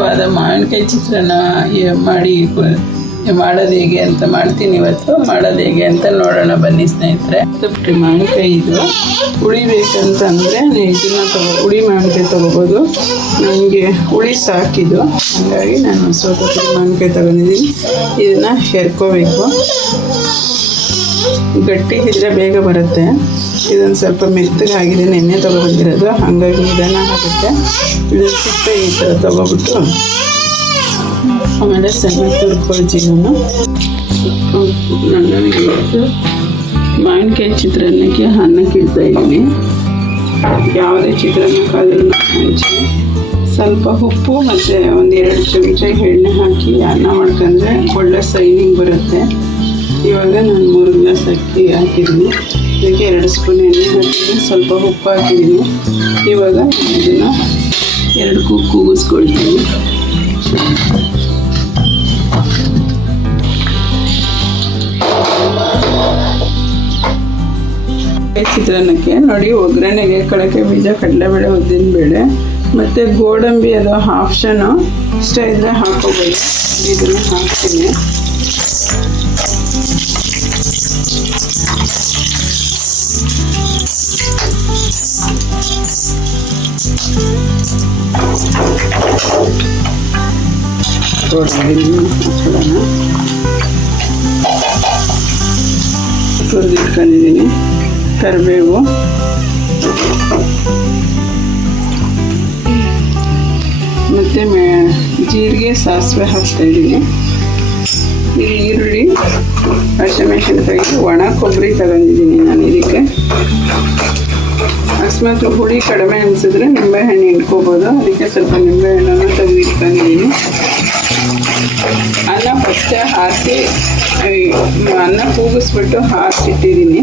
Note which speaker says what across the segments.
Speaker 1: ವಾದ ಮಾವಿನಕಾಯಿ ಚಿತ್ರಾನ್ನ ಮಾಡಿ ಮಾಡೋದು ಹೇಗೆ ಅಂತ ಮಾಡ್ತೀನಿ ಇವತ್ತು. ಮಾಡೋದು ಹೇಗೆ ಅಂತ ನೋಡೋಣ ಬನ್ನಿ ಸ್ನೇಹಿತರೆ. ತಪ್ಪಿ ಮಾವಿನಕಾಯಿ ಇದು. ಉಳಿಬೇಕಂತಂದರೆ ಇದನ್ನ ತಗೋ ಹುಳಿ ಮಾವಿನಕಾಯಿ ತೊಗೋಬೋದು. ನನಗೆ ಹುಳಿ ಸಾಕಿದು ಹಾಗಾಗಿ ನಾನು ಸ್ವಲ್ಪ ಮಾವಿನಕಾಯಿ ತಗೊಂಡಿದ್ದೀನಿ. ಇದನ್ನು ಹೆರ್ಕೋಬೇಕು ಗಟ್ಟಿ ಇದ್ರೆ ಬೇಗ ಬರುತ್ತೆ. ಇದೊಂದು ಸ್ವಲ್ಪ ಮೆತ್ತಗಾಗಿದೆ ನೆನ್ನೆ ತೊಗೊಬಂದಿರೋದು ಹಾಗಾಗಿ ನಿಧಾನ ಆಗುತ್ತೆ ಇದು ಸಿಪ್ಪೆ ಈ ಥರ ತೊಗೊಬಿಟ್ಟು ಆಮೇಲೆ ಸಣ್ಣ ತುರ್ಕೊಳ್ತೀನಿ ಮಾವಿನಕಾಯಿ ಚಿತ್ರಾನ್ನಕ್ಕೆ ಅನ್ನಕ್ಕೆ ಇಡ್ತಾ ಇದ್ದೀನಿ. ಯಾವುದೇ ಚಿತ್ರಾನ್ನಕ್ಕಾದ್ರೂ ಮುಂಚೆ ಸ್ವಲ್ಪ ಉಪ್ಪು ಮತ್ತು ಒಂದೆರಡು ಚಮಚ ಎಣ್ಣೆ ಹಾಕಿ ಅನ್ನ ಮಾಡ್ಕೊಂಡ್ರೆ ಒಳ್ಳೆ ಸೈನಿಂಗ್ ಬರುತ್ತೆ. ಇವಾಗ ನಾನು ಮೂರು ಗ್ಲಾಸ್ ಅಕ್ಕಿ ಹಾಕಿದ್ದೀನಿ. ಇದಕ್ಕೆ ಎರಡು ಸ್ಪೂನ್ ಎಣ್ಣೆ ಹಾಕಿದ್ದೀನಿ. ಸ್ವಲ್ಪ ಉಪ್ಪು ಹಾಕಿದ್ದೀನಿ. ಇವಾಗ ಇದನ್ನು ಎರಡು ಕೂಗು ಕೂಗಿಸ್ಕೊಳ್ತೀನಿ. ಚಿತ್ರಾನ್ನಕ್ಕೆ ನೋಡಿ, ಒಗ್ಗರಣೆಗೆ ಕಡಕೆ ಬೀಜ ಕಡಲೆಬೇಳೆ ಉದ್ದಿನ ಬೇಳೆ, ಮತ್ತು ಗೋಡಂಬಿ ಅದು ಆಪ್ಷನು ಇಷ್ಟ ಇದ್ದರೆ ಹಾಕೋಬೇಕು ಇದನ್ನು ಹಾಕ್ತೀನಿ. ಗೋಡಂಬಿ ಹಾಕೊಳ್ಳೋಣ ಹುರಿದಿಟ್ಕೊಂಡಿದ್ದೀನಿ ಕರಿಬೇವು ಮತ್ತು ಮೇ ಜೀರಿಗೆ ಸಾಸಿವೆ ಹಾಕ್ತಾಯಿದ್ದೀನಿ ಇಲ್ಲಿ ಈರುಳ್ಳಿ ಹಸಿಮೆಣಸಿನ್ಕಾಯಿ ಒಣ ಕೊಬ್ಬರಿ ತಗೊಂಡಿದ್ದೀನಿ ನಾನು ಇದಕ್ಕೆ ಅಕಸ್ಮಾತ್ ಹುಳಿ ಕಡಿಮೆ ಅನಿಸಿದ್ರೆ ನಿಂಬೆಹಣ್ಣು ಇಟ್ಕೋಬೋದು ಅದಕ್ಕೆ ಸ್ವಲ್ಪ ನಿಂಬೆಹಣ್ಣನ್ನು ತೆಗೆದು ಇಟ್ಕೊಂಡಿದ್ದೀನಿ ಅನ್ನ ಫಸ್ಟೇ ಹಾಕಿ ಅನ್ನ ಕೂಗಿಸ್ಬಿಟ್ಟು ಹಾಕಿಟ್ಟಿದ್ದೀನಿ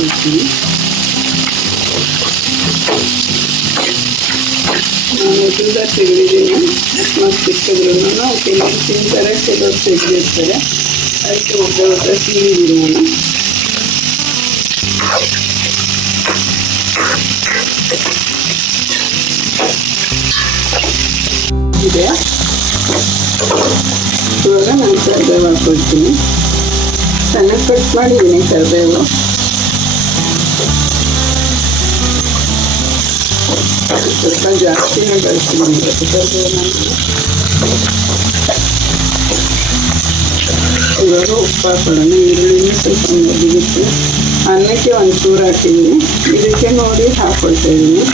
Speaker 1: ಸ್ವಲ್ಪ. ನಾನು ಉದ್ದ ತೆಗೆದಿದ್ದೀನಿ ಮತ್ತು ಸಿಕ್ಕಿದ್ರು ಕೆಲವರು ತಿಂತಾರೆ ಕೆಲವರು ತೆಗೆದಿರ್ತಾರೆ ಅದಕ್ಕೆ ಒಬ್ಬ ಒಬ್ಬ ನಾನು ಇದೆ ಇವಾಗ ನಾನು ಕರಿಬೇವು ಹಾಕ್ಕೊಳ್ತೀನಿ ಸಣ್ಣ ಕಟ್ ಮಾಡಿದ್ದೀನಿ ಕರಿಬೇವು ಸ್ವಲ್ಪ ಜಾಸ್ತಿನೇ ಬಳಸ್ತೀನಿ ಇವತ್ತು ಕರಿಬೇವು ಇವಾಗ ಉಪ್ಪು ಹಾಕೊಳ್ಳೋಣ ಈರುಳ್ಳಿನೂ ಸ್ವಲ್ಪ ಮೆಲ್ಲಿಗಿತ್ತು ಅನ್ನಕ್ಕೆ ಒಂದು ಚೂರು ಹಾಕಿದ್ದೀನಿ ಇದಕ್ಕೆ ನೋಡಿ ಹಾಕ್ಕೊಳ್ತಾ ಇದ್ದೀನಿ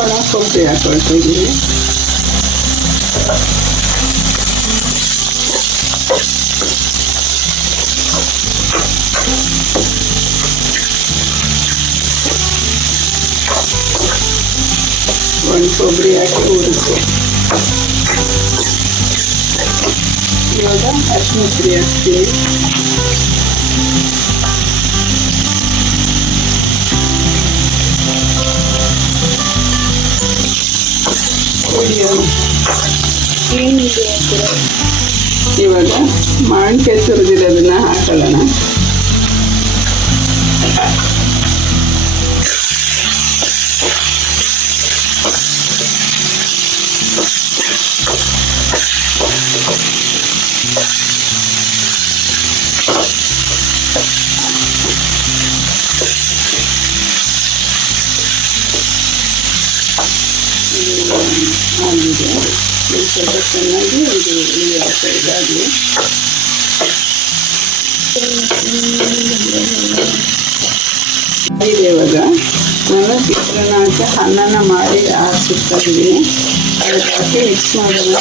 Speaker 1: ಇವಾಗ ಒಣ ಕೊಬ್ಬರಿ ಹಾಕೊಳ್ತಾ ಇದ್ದೀನಿ ಒಂದು ಕೊಬ್ಬರಿ ಹಾಕಿ ಹುರಿದು ಇವಾಗ ಅರಿಶಿನ ಪುಡಿ ಹಾಕ್ತೀನಿ ಇವಾಗ ಮಾವಿನಕಾಯಿ ತುರಿದಿರೋದನ್ನ ಹಾಕೊಳ್ಳೋಣ. ಸ್ವಲ್ಪ ಚೆನ್ನಾಗಿ ಇದು ಇಲ್ಲಿ ಇದಾಗಲಿ ಇದೆ ಇವಾಗ ನಾನು ಚಿತ್ರಾನ್ನಕ್ಕೆ ಅನ್ನನ ಮಾಡಿ ಹಾಕ್ಸಿರ್ತಾ ಇದ್ದೀನಿ ಅದಕ್ಕೆ ಹಾಕಿ ಮಿಕ್ಸ್ ಮಾಡೋಣ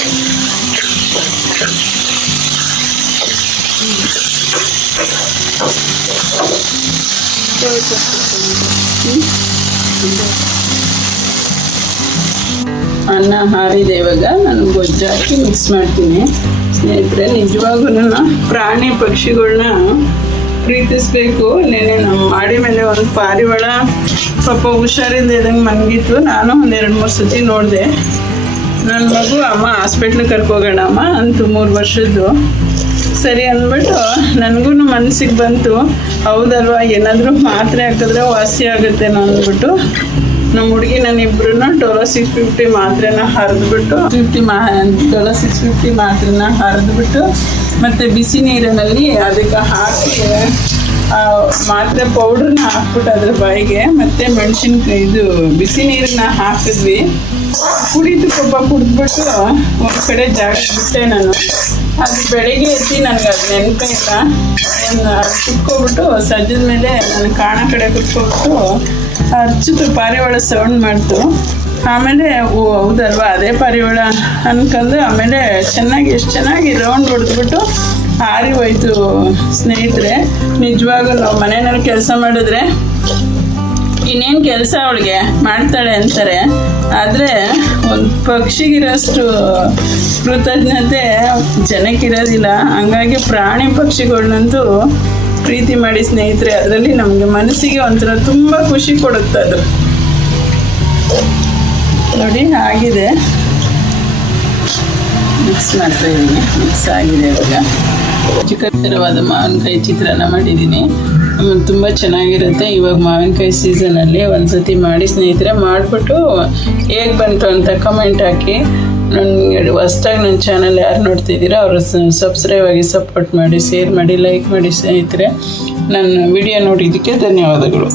Speaker 1: ಅನ್ನ ಹಾರಿದೆ ಇವಾಗ. ನಾನು ಗೊಜ್ಜು ಹಾಕಿ ಮಿಕ್ಸ್ ಮಾಡ್ತೀನಿ. ಸ್ನೇಹಿತರೆ ನಿಜವಾಗೂ ಪ್ರಾಣಿ ಪಕ್ಷಿಗಳನ್ನ ಪ್ರೀತಿಸ್ಬೇಕು. ನೆನೆ ನಮ್ಮ ಮಾಡಿ ಮೇಲೆ ಒಂದು ಪಾರಿವಾಳ ಪಾಪ ಹುಷಾರಿಂದ ಇದಂಗೆ ಮನ್ಗಿತ್ತು ನಾನು ಒಂದು ಎರಡು ಮೂರು ಸತಿ ನೋಡಿದೆ. ನನ್ನ ಮಗು ಅಮ್ಮ ಹಾಸ್ಪಿಟ್ಲಿಗೆ ಕರ್ಕೋಗೋಣ ಅಮ್ಮ ಅಂತು ಮೂರು ವರ್ಷದ್ದು. ಸರಿ ಅಂದ್ಬಿಟ್ಟು ನನಗೂ ಮನಸ್ಸಿಗೆ ಬಂತು. ಹೌದಲ್ವಾ? ಏನಾದರೂ ಮಾತ್ರೆ ಹಾಕಿದ್ರೆ ವಾಸಿ ಆಗುತ್ತೇನೋ ಅಂದ್ಬಿಟ್ಟು ನಮ್ಮ ಹುಡುಗಿ ನಾನಿಬ್ರು ಡೋಲೋ ಸಿಕ್ಸ್ ಫಿಫ್ಟಿ ಮಾತ್ರೆನ ಹರಿದ್ಬಿಟ್ಟು ಫಿಫ್ಟಿ ಮಾ, ಡೋಲೋ ಸಿಕ್ಸ್ ಫಿಫ್ಟಿ ಮಾತ್ರೆನ ಹರಿದ್ಬಿಟ್ಟು, ಮತ್ತು ಬಿಸಿ ನೀರಿನಲ್ಲಿ ಅದಕ್ಕೆ ಹಾಕಿ ಮಾತ್ರೆ ಪೌಡ್ರನ್ನ ಹಾಕ್ಬಿಟ್ಟು ಅದ್ರ ಬಾಯಿಗೆ, ಮತ್ತೆ ಮೆಣಸಿನ್ಕಾಯಿ ಇದು ಬಿಸಿ ನೀರನ್ನ ಹಾಕಿದ್ವಿ. ಕುಡಿದು ಕೊಬ್ಬ ಕುಡಿದ್ಬಿಟ್ಟು ಒಂದು ಕಡೆ ಜಾಗ ಬಿಟ್ಟೆ ನಾನು. ಅದು ಬೆಳಿಗ್ಗೆ ಎತ್ತಿ ನನ್ಗೆ ಅದು ನೆನಪಿಲ್ಲ ಕುತ್ಕೊಬಿಟ್ಟು ಸಜ್ಜದ ಮೇಲೆ ನಾನು ಕಾಣ ಕಡೆ ಕುತ್ಕೊಬಿಟ್ಟು ಹಚ್ಚಿತು ಪಾರಿವಾಳ ಸೌಂಡ್ ಮಾಡ್ತು. ಆಮೇಲೆ ಓ, ಹೌದಲ್ವಾ? ಅದೇ ಪಾರಿವಾಳ ಅನ್ಕೊಂಡು ಆಮೇಲೆ ಚೆನ್ನಾಗಿ ಎಷ್ಟು ಚೆನ್ನಾಗಿ ರೌಂಡ್ ಹೊಡೆದ್ಬಿಟ್ಟು ಹಾರಿ ಹೋಯ್ತು ಸ್ನೇಹಿತರೆ. ನಿಜವಾಗೂ ನಾವು ಮನೆಯಲ್ಲಿ ಕೆಲಸ ಮಾಡಿದ್ರೆ ಇನ್ನೇನು ಕೆಲಸ ಅವಳಿಗೆ ಮಾಡ್ತಾಳೆ ಅಂತಾರೆ. ಆದರೆ ಒಂದು ಪಕ್ಷಿಗಿರೋಷ್ಟು ಕೃತಜ್ಞತೆ ಜನಕ್ಕಿರೋದಿಲ್ಲ. ಹಂಗಾಗಿ ಪ್ರಾಣಿ ಪಕ್ಷಿಗಳನ್ನಂತೂ ಪ್ರೀತಿ ಮಾಡಿ ಸ್ನೇಹಿತರೆ, ಅದರಲ್ಲಿ ನಮಗೆ ಮನಸ್ಸಿಗೆ ಒಂಥರ ತುಂಬ ಖುಷಿ ಕೊಡುತ್ತೆ ಅದು. ನೋಡಿ, ಆಗಿದೆ. ಮಿಕ್ಸ್ ಮಾಡ್ತಾ ಇದ್ದೀನಿ. ಮಿಕ್ಸ್ ಆಗಿದೆ ಇವಾಗ. ರುಚಿಕರವಾದ ಮಾವಿನಕಾಯಿ ಚಿತ್ರಾನ್ನ ಮಾಡಿದ್ದೀನಿ. ತುಂಬ ಚೆನ್ನಾಗಿರುತ್ತೆ. ಇವಾಗ ಮಾವಿನಕಾಯಿ ಸೀಸನಲ್ಲಿ ಒಂದ್ಸತಿ ಮಾಡಿ ಸ್ನೇಹಿತರೆ, ಮಾಡಿಬಿಟ್ಟು ಹೇಗೆ ಬಂತು ಅಂತ ಕಮೆಂಟ್ ಹಾಕಿ. ನನಗೆ ಹೊಸ್ದಾಗಿ ನನ್ನ ಚಾನಲ್ ಯಾರು ನೋಡ್ತಿದ್ದೀರೋ ಅವರು ಸಬ್ಸ್ಕ್ರೈಬ್ ಆಗಿ ಸಪೋರ್ಟ್ ಮಾಡಿ ಶೇರ್ ಮಾಡಿ ಲೈಕ್ ಮಾಡಿ ಸ್ನೇಹಿತರೆ. ನನ್ನ ವಿಡಿಯೋ ನೋಡಿದ್ದಕ್ಕೆ ಧನ್ಯವಾದಗಳು.